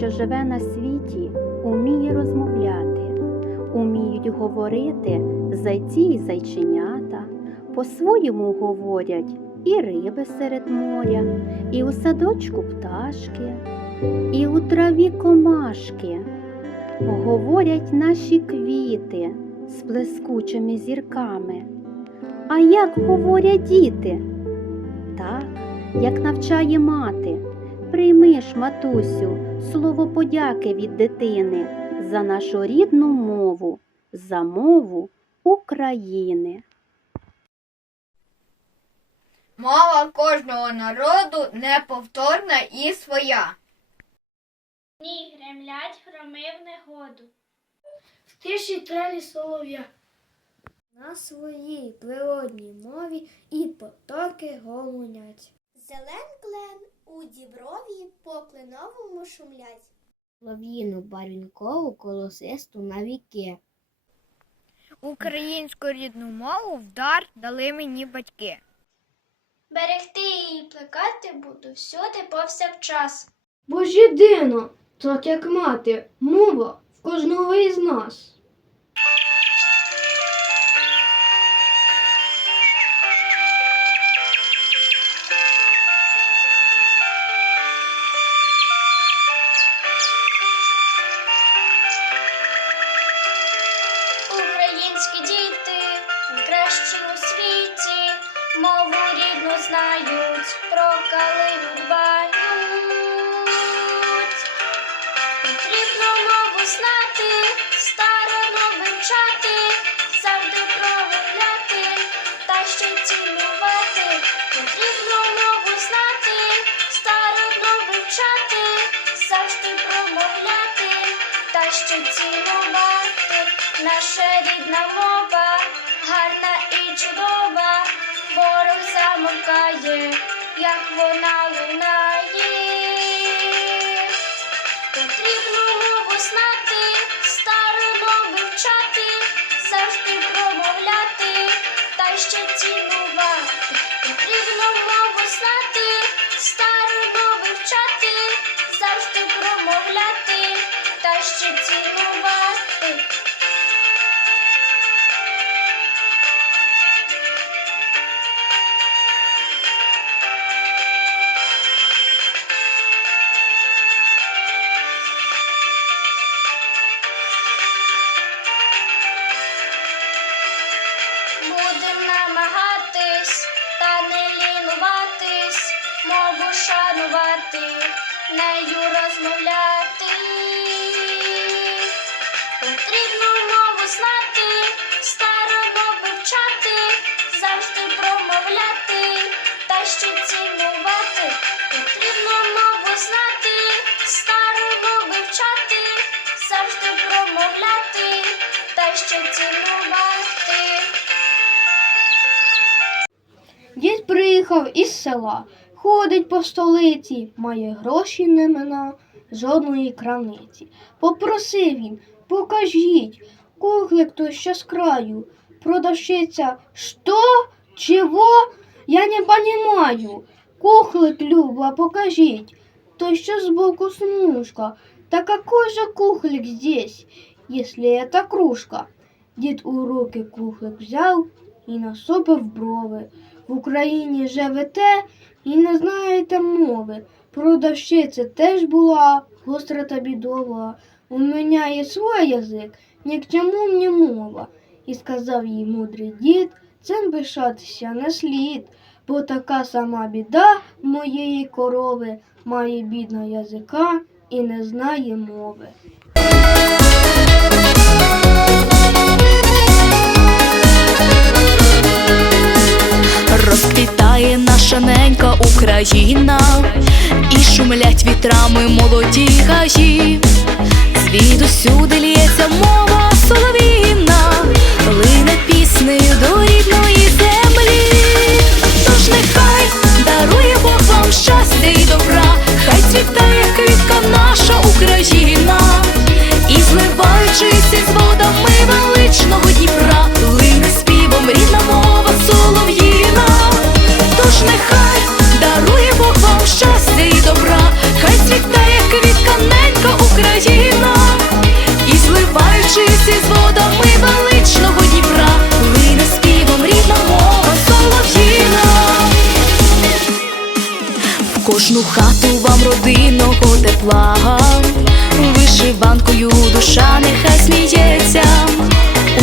що живе на світі, уміє розмовляти, уміють говорити зайці й зайченята, по-своєму говорять і риби серед моря, і у садочку пташки, і у траві комашки. Говорять наші квіти з блискучими зірками. А як говорять діти? Так, як навчає мати. Прийми ж, матусю, слово подяки від дитини за нашу рідну мову, за мову України. Мова кожного народу неповторна і своя. Ні, гремлять громи в негоду. В тиші трелі солов'я. На своїй природній мові і потоки гомонять. Зелен клен у діброві по кленовому шумлять. Лов'їну барвінкову колосисту на віки. Українську рідну мову в дар дали мені батьки. Берегти її плекати буду всюди повсякчас. Бо ж єдино, так як мати, мова в кожного із нас. Українські діти кращі у світі, мову рідну знають, про як вона лунає. Потрібно мову шанувати, нею розмовляти. Потрібно мову знати, старано вивчати, завжди промовляти та ще цінувати. Потрібно мову знати, старано вивчати, завжди промовляти та ще цінувати. Дід приїхав із села, ходить по столиці, має гроші не мина, жодної крамниці. Попросив він, покажіть, кухлик той що з краю. Продавщиця, що? Чого? Я не понимаю. Кухлик, Люба, покажіть. То що збоку смужка. Да какой же кухлик здесь, если это кружка? Дід у руки кухлик взяв і насупив брови. В Україні живете і не знаєте мови. Продавщиця теж була гостра та бідова. У мене є свій язик, ні к чому мені мова. І сказав їй мудрий дід, цим пишатися не слід, бо така сама біда моєї корови має бідного язика і не знає мови. Розквітає наша ненька Україна, і шумлять вітрами молоді гаї, звідусюди лється мова солов'їна, лине піснею до рідної землі. Тож нехай дарує Бог вам щастя і добра, хай цвітає квітка наша Україна, і зливаючись із водами Кожну хату вам родинного тепла, вишиванкою душа нехай сміється,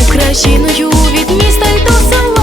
Україною від міста й до села.